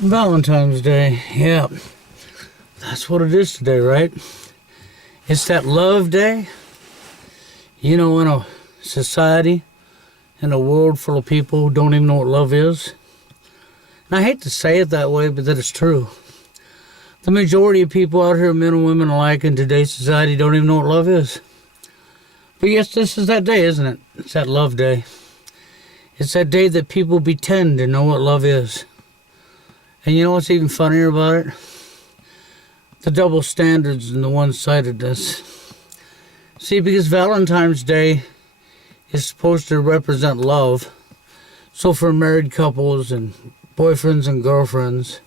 Valentine's Day, yeah. That's what it is today, right? It's that love day. You know, in a society, in a world full of people who don't even know what love is. And I hate to say it that way, but that is true. The majority of people out here, men and women alike in today's society, don't even know what love is. But yes, this is that day, isn't it? It's that love day. It's that day that people pretend to know what love is. And you know what's even funnier about it? The double standards and the one-sidedness. See, because Valentine's Day is supposed to represent love. So for married couples and boyfriends and girlfriends,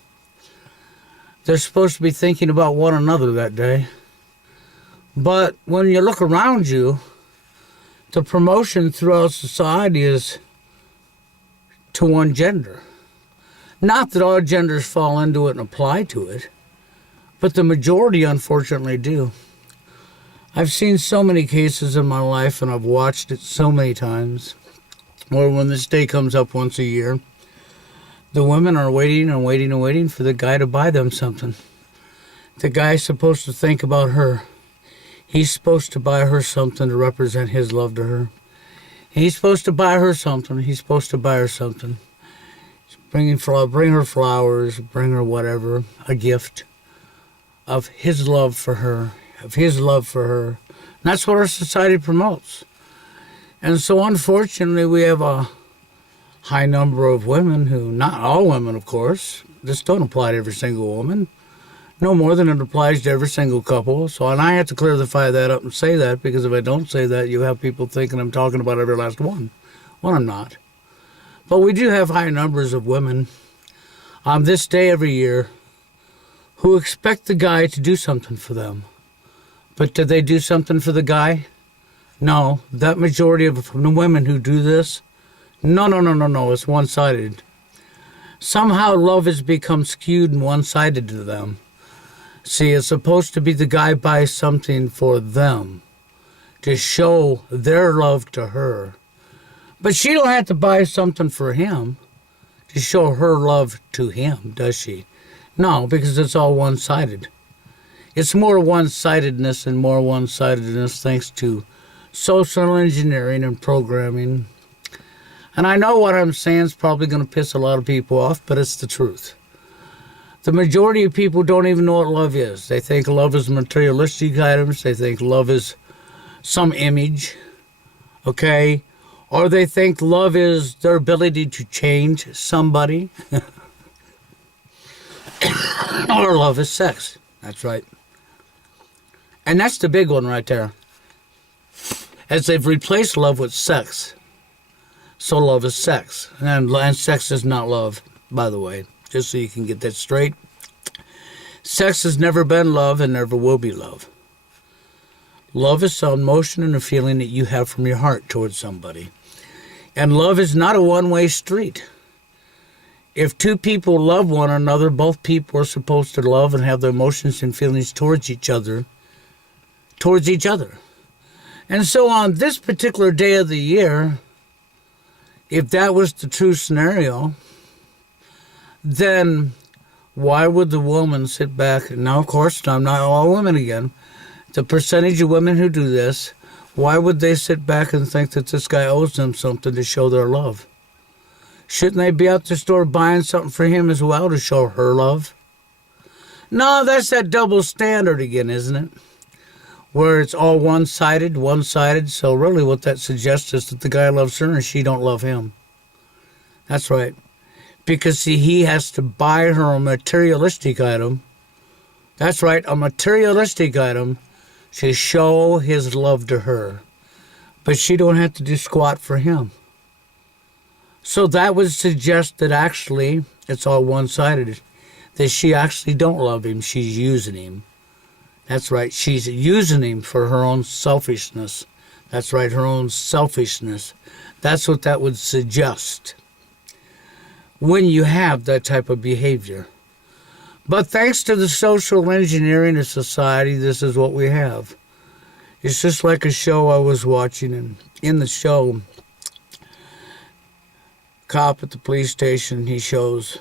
they're supposed to be thinking about one another that day. But when you look around you, the promotion throughout society is to one gender. Not that all genders fall into it and apply to it, but the majority unfortunately do. I've seen so many cases in my life, and I've watched it so many times, where when this day comes up once a year, the women are waiting and waiting and waiting for the guy to buy them something. The guy's supposed to think about her. He's supposed to buy her something to represent his love to her. He's supposed to buy her something. He's supposed to buy her something. Bring her flowers, bring her whatever, a gift of his love for her, of his love for her. And that's what our society promotes. And so unfortunately we have a high number of women who, not all women of course, this don't apply to every single woman, no more than it applies to every single couple. So, and I have to clarify that up and say that, because if I don't say that, you have people thinking I'm talking about every last one. Well, I'm not. But we do have high numbers of women on this day every year who expect the guy to do something for them. But do they do something for the guy? No. That majority of the women who do this, no, it's one-sided. Somehow love has become skewed and one-sided to them. See, it's supposed to be the guy buys something for them to show their love to her. But she don't have to buy something for him to show her love to him, does she? No, because it's all one-sided. It's more one-sidedness and more one-sidedness thanks to social engineering and programming. And I know what I'm saying is probably going to piss a lot of people off, but it's the truth. The majority of people don't even know what love is. They think love is materialistic items. They think love is some image, okay? Or they think love is their ability to change somebody. Or love is sex. That's right. And that's the big one right there. As they've replaced love with sex. So love is sex. And sex is not love, by the way. Just so you can get that straight. Sex has never been love and never will be love. Love is some emotion and a feeling that you have from your heart towards somebody. And love is not a one-way street. If two people love one another, both people are supposed to love and have their emotions and feelings towards each other. And so on this particular day of the year, if that was the true scenario, then why would the woman sit back? Now, of course, I'm not all women again. The percentage of women who do this, why would they sit back and think that this guy owes them something to show their love? Shouldn't they be out the store buying something for him as well to show her love? No, that's that double standard again, isn't it? Where it's all one-sided. So really what that suggests is that the guy loves her and she don't love him. That's right. Because, see, he has to buy her a materialistic item. That's right, a materialistic item to show his love to her. But she don't have to do squat for him. So that would suggest that actually it's all one-sided. That she actually don't love him, she's using him. That's right, she's using him for her own selfishness. That's right, her own selfishness. That's what that would suggest when you have that type of behavior. But thanks to the social engineering of society, this is what we have. It's just like a show I was watching, and in the show, cop at the police station, he shows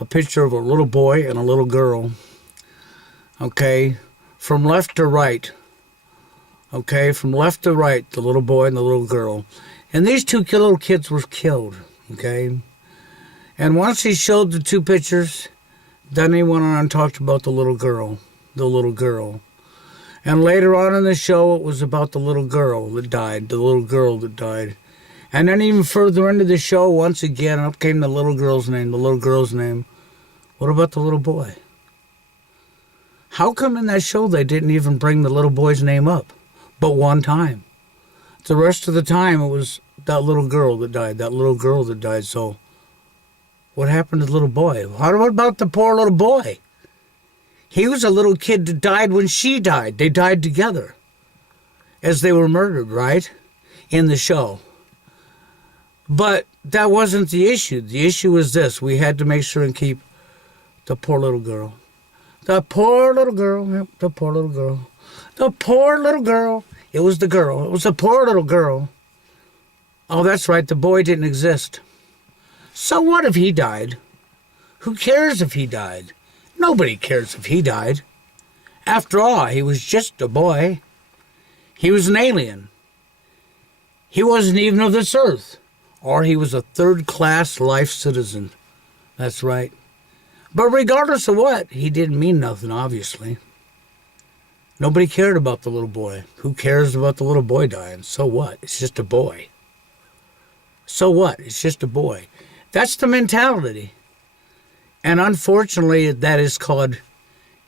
a picture of a little boy and a little girl. Okay, from left to right. Okay, from left to right, the little boy and the little girl. And these two little kids were killed, okay? And once he showed the two pictures, then he went on and talked about the little girl. The little girl. And later on in the show, it was about the little girl that died. The little girl that died. And then even further into the show, once again, up came the little girl's name. The little girl's name. What about the little boy? How come in that show they didn't even bring the little boy's name up? But one time. The rest of the time, it was that little girl that died. That little girl that died. So, what happened to the little boy? What about the poor little boy? He was a little kid that died when she died. They died together. As they were murdered, right? In the show. But that wasn't the issue. The issue was this. We had to make sure and keep the poor little girl. The poor little girl. Yep, the poor little girl. The poor little girl. It was the girl. It was the poor little girl. Oh, that's right. The boy didn't exist. So what if he died? Who cares if he died? Nobody cares if he died. After all, he was just a boy. He was an alien. He wasn't even of this earth. Or he was a third-class life citizen. That's right. But regardless of what, he didn't mean nothing, obviously. Nobody cared about the little boy. Who cares about the little boy dying? So what? It's just a boy. So what? It's just a boy. That's the mentality. And unfortunately, that is called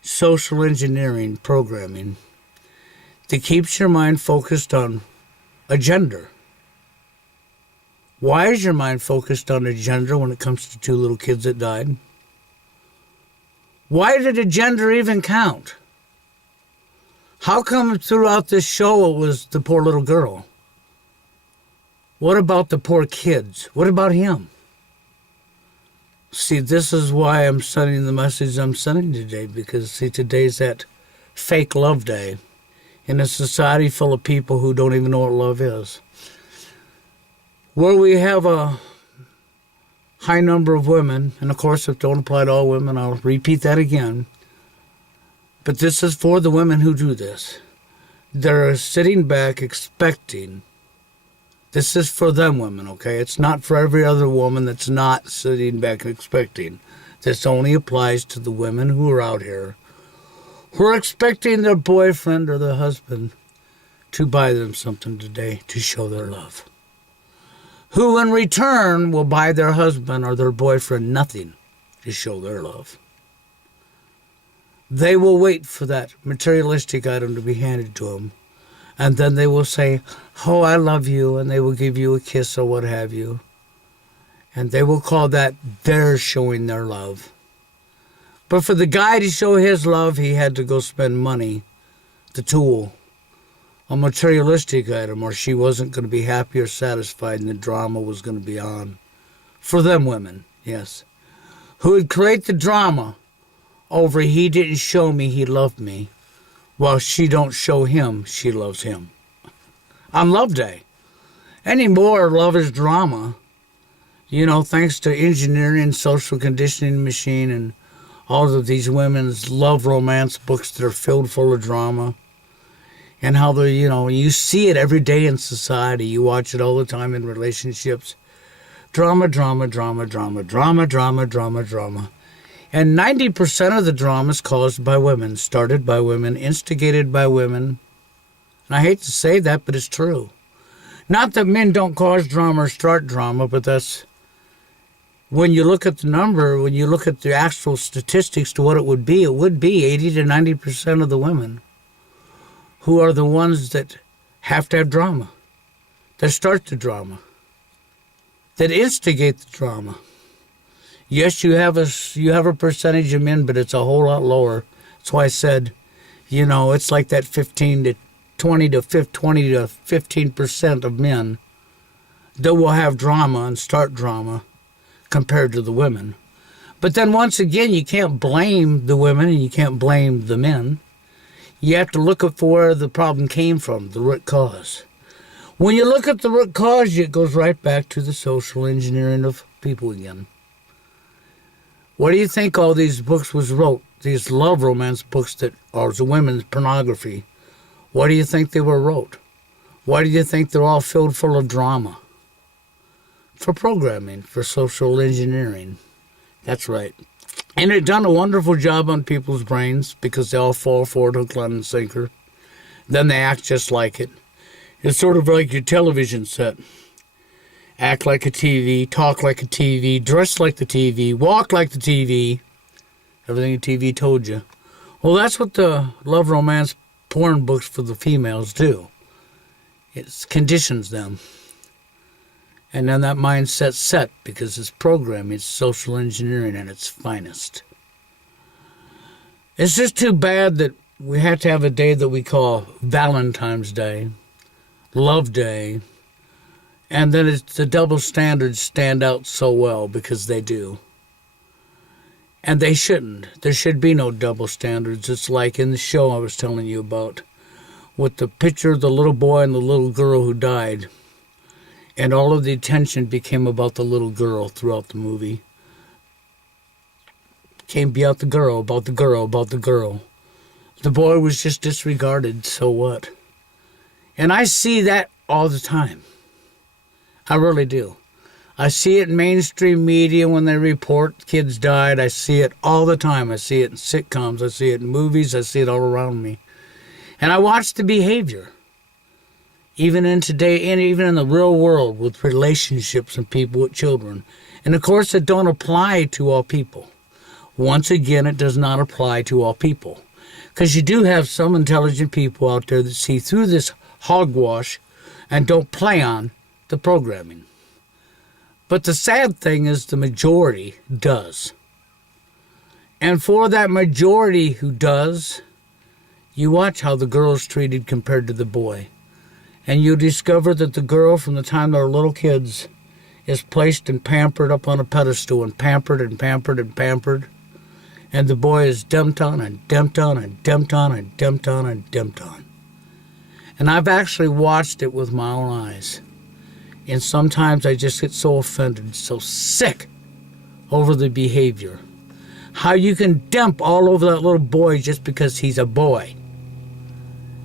social engineering programming. That keeps your mind focused on a gender. Why is your mind focused on a gender when it comes to two little kids that died? Why did a gender even count? How come throughout this show it was the poor little girl? What about the poor kids? What about him? See, this is why I'm sending the message I'm sending today, because, see, today's that fake love day in a society full of people who don't even know what love is. Where we have a high number of women, and of course, if it don't apply to all women, I'll repeat that again. But this is for the women who do this. They're sitting back expecting. This is for them women, okay? It's not for every other woman that's not sitting back and expecting. This only applies to the women who are out here who are expecting their boyfriend or their husband to buy them something today to show their love. Who in return will buy their husband or their boyfriend nothing to show their love. They will wait for that materialistic item to be handed to them. And then they will say, oh, I love you. And they will give you a kiss or what have you. And they will call that their showing their love. But for the guy to show his love, he had to go spend money, the tool, a materialistic item, or she wasn't going to be happy or satisfied and the drama was going to be on. For them women, yes. Who would create the drama over he didn't show me he loved me, while she don't show him she loves him. On Love Day. Anymore, love is drama. You know, thanks to engineering, social conditioning machine, and all of these women's love romance books that are filled full of drama. And how they're, you know, you see it every day in society. You watch it all the time in relationships. Drama, drama, drama, drama, drama, drama, drama, drama. And 90% of the drama is caused by women, started by women, instigated by women. And I hate to say that, but it's true. Not that men don't cause drama or start drama, but that's, when you look at the number, when you look at the actual statistics to what it would be 80 to 90% of the women who are the ones that have to have drama, that start the drama, that instigate the drama. Yes, you have a percentage of men, but it's a whole lot lower. That's why I said, you know, it's like that 20 to 15% of men that will have drama and start drama compared to the women. But then once again, you can't blame the women and you can't blame the men. You have to look at where the problem came from, the root cause. When you look at the root cause, it goes right back to the social engineering of people again. What do you think all these books was wrote? These love romance books that are women's pornography. Why do you think they were wrote? Why do you think they're all filled full of drama? For programming, for social engineering. That's right. And it done a wonderful job on people's brains because they all fall for it, hook, line, and sinker. Then they act just like it. It's sort of like your television set. Act like a TV, talk like a TV, dress like the TV, walk like the TV. Everything the TV told you. Well, that's what the love romance porn books for the females do. It conditions them. And then that mindset's set because it's programming, it's social engineering at its finest. It's just too bad that we have to have a day that we call Valentine's Day, Love Day, and then it's the double standards stand out so well because they do. And they shouldn't. There should be no double standards. It's like in the show I was telling you about with the picture of the little boy and the little girl who died. And all of the attention became about the little girl throughout the movie. Came about the girl, about the girl, about the girl. The boy was just disregarded, so what? And I see that all the time. I really do. I see it in mainstream media when they report kids died. I see it all the time. I see it in sitcoms. I see it in movies. I see it all around me. And I watch the behavior. Even in today, and even in the real world with relationships and people with children. And of course, it don't apply to all people. Once again, it does not apply to all people. Because you do have some intelligent people out there that see through this hogwash and don't play on the programming. But the sad thing is the majority does. And for that majority who does, you watch how the girl's treated compared to the boy. And you discover that the girl from the time they're little kids is placed and pampered up on a pedestal and pampered and pampered and pampered. And the boy is dumped on and dumped on and dumped on and dumped on and dumped on. And I've actually watched it with my own eyes. And sometimes I just get so offended, so sick over the behavior. How you can dump all over that little boy just because he's a boy.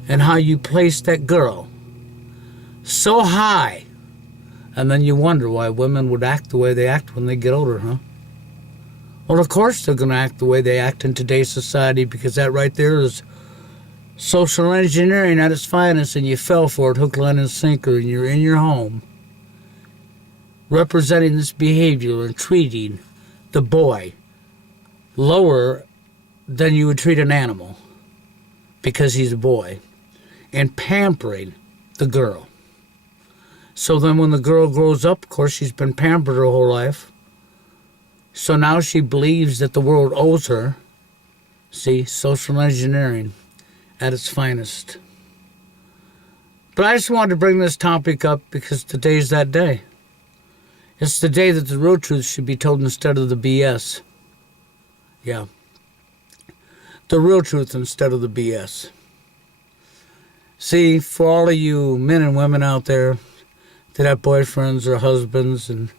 And how you place that girl so high. And then you wonder why women would act the way they act when they get older, huh? Well, of course they're going to act the way they act in today's society because that right there is social engineering at its finest, and you fell for it hook, line, and sinker, and you're in your home representing this behavior and treating the boy lower than you would treat an animal because he's a boy, and pampering the girl. So then when the girl grows up, of course, she's been pampered her whole life. So now she believes that the world owes her. See, social engineering at its finest. But I just wanted to bring this topic up because today's that day. It's the day that the real truth should be told instead of the BS. Yeah. The real truth instead of the BS. See, for all of you men and women out there that have boyfriends or husbands and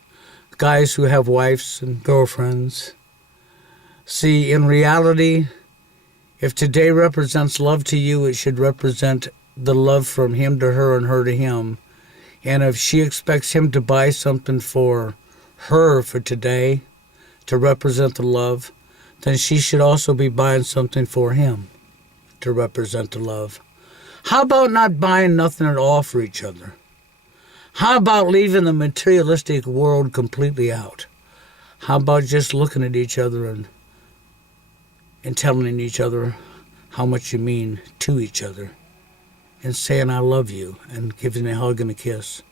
guys who have wives and girlfriends, see, in reality, if today represents love to you, it should represent the love from him to her and her to him. And if she expects him to buy something for her for today to represent the love, then she should also be buying something for him to represent the love. How about not buying nothing at all for each other? How about leaving the materialistic world completely out? How about just looking at each other and telling each other how much you mean to each other and saying I love you and giving a hug and a kiss?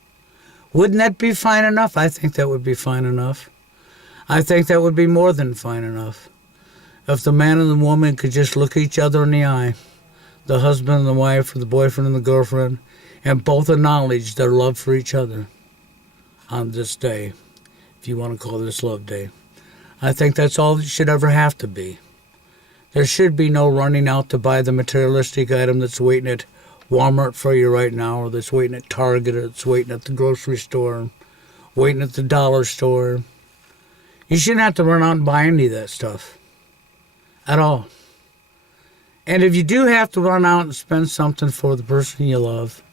Wouldn't that be fine enough? I think that would be fine enough. I think that would be more than fine enough. If the man and the woman could just look each other in the eye, the husband and the wife or the boyfriend and the girlfriend, and both acknowledge their love for each other on this day, if you want to call this Love Day. I think that's all it should ever have to be. There should be no running out to buy the materialistic item that's waiting at Walmart for you right now, or that's waiting at Target, or that's waiting at the grocery store, waiting at the dollar store. You shouldn't have to run out and buy any of that stuff at all. And if you do have to run out and spend something for the person you love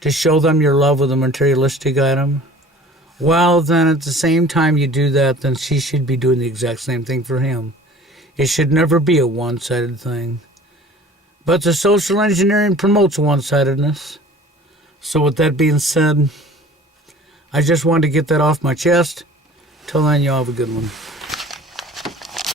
to show them your love with a materialistic item, well, then at the same time you do that, then she should be doing the exact same thing for him. It should never be a one-sided thing. But the social engineering promotes one-sidedness. So with that being said, I just wanted to get that off my chest. Till then, y'all have a good one.